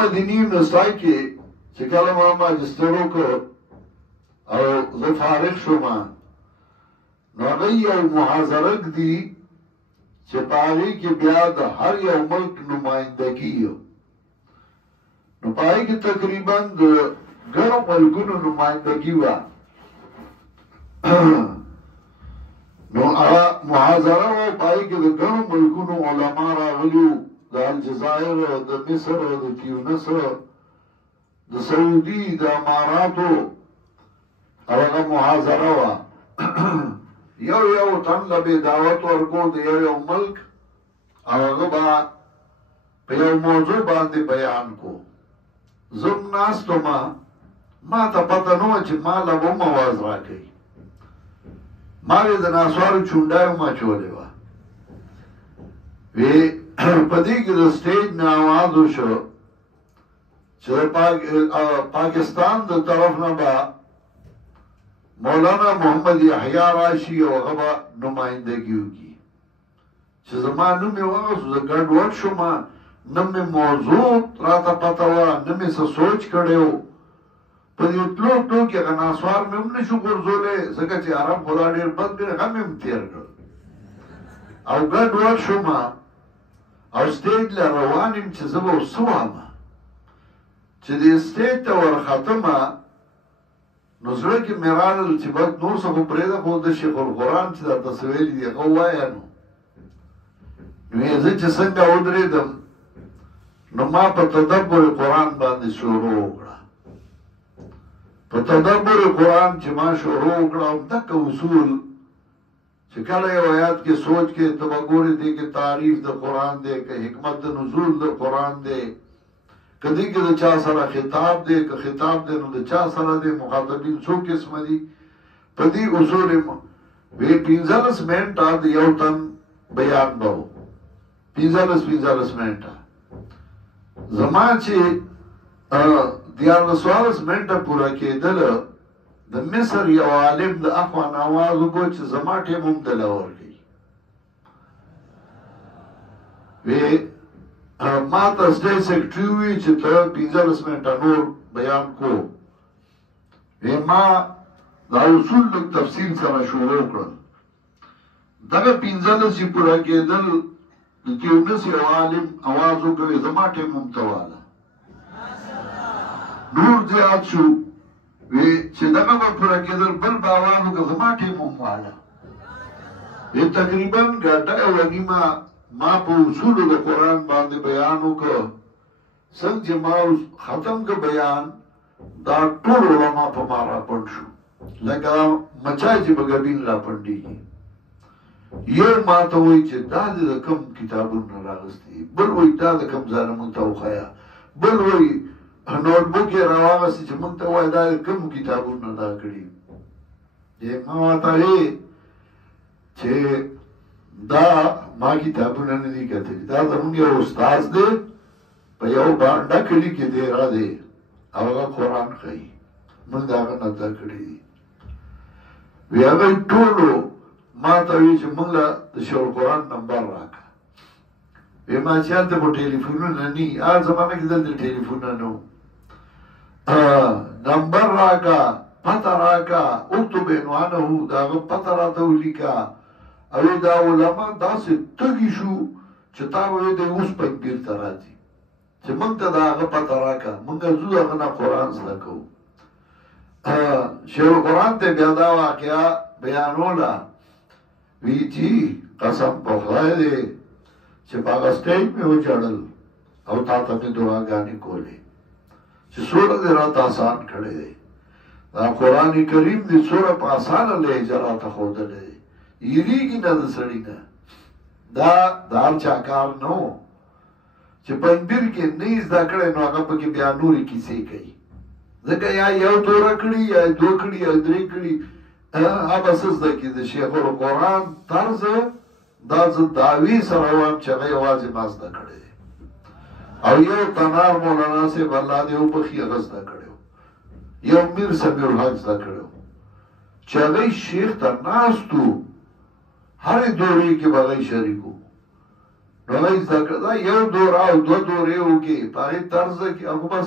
مدینی یونیورسٹی کې چې کله ما ماجستر وکړ او زه فارغ شوم نو هغه یو محاضره ږدي چې په هغې کې بیا د هر یو ملک نمایندګي نو په هغې کې تقریبا د ګڼو ملکونو نمایندګي وه نو هغه محاضره وه په هغې کې د ګڼو ملکونو علما راغلي وو د الجزایر د مصر د تیونس د سعودي د اماراتو او هغه محاضره وه یو یو تن له به دعوت ورکو د یو یو ملک او هغه به په یو موضوع باندې بیان کو زم ناستومه ما ته پته نه وه چې ما له به هم اواز راکوي ما یې د ناسوارو چونډای هم اچولې وه وی په دې کې د سټیج نه آواز وشو چې پاکستان د طرف نه به مولانا محمد یحیی راشي او هغه به نمایندګي وکړي چې زما نوم یې واغوست زه ګډوډ شوم نه مې موضوع راته پته وه نه مې څه سوچ کړی و په دې تلو تلو کې هغه ناسوار مې هم نشو غورځولی ځکه چې عرب خدا ډېر بد دی هغه مې هم تېر کړ او ګډوډ شوم او سټیج له روان یم چې زه به څه وایم چې دې سټیج ته ورختمه نو زړه کې مې راغلل چې بد نور څه خو پرېږده خو د شیخ القرآن چې درته څه ویلي دي هغه ووایه نو نو زه چې څنګه ودرېدم نو ما په تدبر قرآن باندې شروع وکړه په تدبر قرآن چې ما شروع وکړه دغه اصول چې کله یو آیات کې سوچ کې ته به ګورې دې کې تعریف د قرآن دی که حکمت د نزول د قرآن دی که دې کې د چا سره خطاب دی که خطاب دی نو د چا سره دی مخاطبین څو قسمه دي په دې اصول وی 15 منټه د یو تن بیان به و 15 منټه زما چې 14 منټه پوره کېدل د مصر یو عالم د اخوان آواز وکړ چې زما ټیم هم دله ورکوي وی ما ته سټیج سیکرټري وویل چې ته 15 منټه نور بیان کو وی ما دا اصول لږ تفصیل سره شروع کړل دغه 15 چې پوره کېدل د تیونس یو عالم آواز وکړ زما ټیم هم ته واله نور زیات شو وی چې دغه به پوره کېدل بل به آواز وکړ زما ټیم هم واله وی تقریبا ګنټه یوه نیمه ما په اصولو د قرآن باندې بیان وکړ څنګه چې ما ختم که بیان دا ټول علما په ما راپنډ شو لکه مچای چې به ګبین راپنډېږي یو ما ته وایي چې دا دې د کوم کتابونو راغستې بل وایي دا د کوم ځایه مونږ ته وښیه بل وایي نوټبوک یې راواغستې چې مونږ ته وایي دا د کوم کتابونو دا کړي ما ورته وایي چې دا ما کتابونه نه دي کتلي دا زموږ یو استاد دی په یو بانډه کلي کې دی را دی او هغه قرآن ښایي موږ د هغه نه زده کړي دي وی هغوی ټولو ما ته وایي چې موږ له د شیخ القرآن نمبر راکړه وی ما چې هلته خو ټلیفونونه ني هغه زمانه کې دلته ټلیفونونه نه وو نمبر راکړه پته راکړه اکتب عنوانه د هغه پته راته ولیکه او دا علما داسې تږي شو چې تا به دی اوس پنځیر ته راځي چې موږ ته د هغه پته راکړه موږ ځو د هغه نه قرآن زده کوو شیخ القرآن ته بیا دا واقعه بیانوله وی چې قسم په خدای دی چې په هغه سټیج مې وچړل او تا ته مې دعاګانې کولې چې څومره دې راته آسان کړی دی دا قرآن کریم دې څومره په اسانه لهجه راته ښودلی دی یریږي نه د سړي نه دا د هر چا کار نه و چې پنځبیر کې نه یې زده کړی نو هغه پکې بیا نورې کیسې کوي ځکه یا یو توره کړي یا دوه کړي یا درې کړي هغه څه زده کړي د شیخ القرآن طرز دا زه دعوې سره وایم چې هغه یوازې ما زده کړی دی او یو تنار مولانا صاحب الله دې وبخي هغه زده کړی یو میر سمیع الحق زده کړی چې هغه شیخ ته ناست و هر دورې کې به هغه شریک و نو هغه زده کړه دا یو دوره او دوه دورې وکړي په هغې طرز کې هغه بس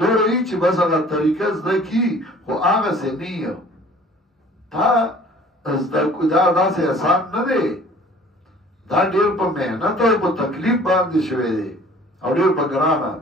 دوره وي چې بس هغه طریقه زده کړي خو هغسې نه یو دا داسې احسان نه دی دا ډېر په محنت او په تکلیف باندې شوی دی او ډېر په ګرانه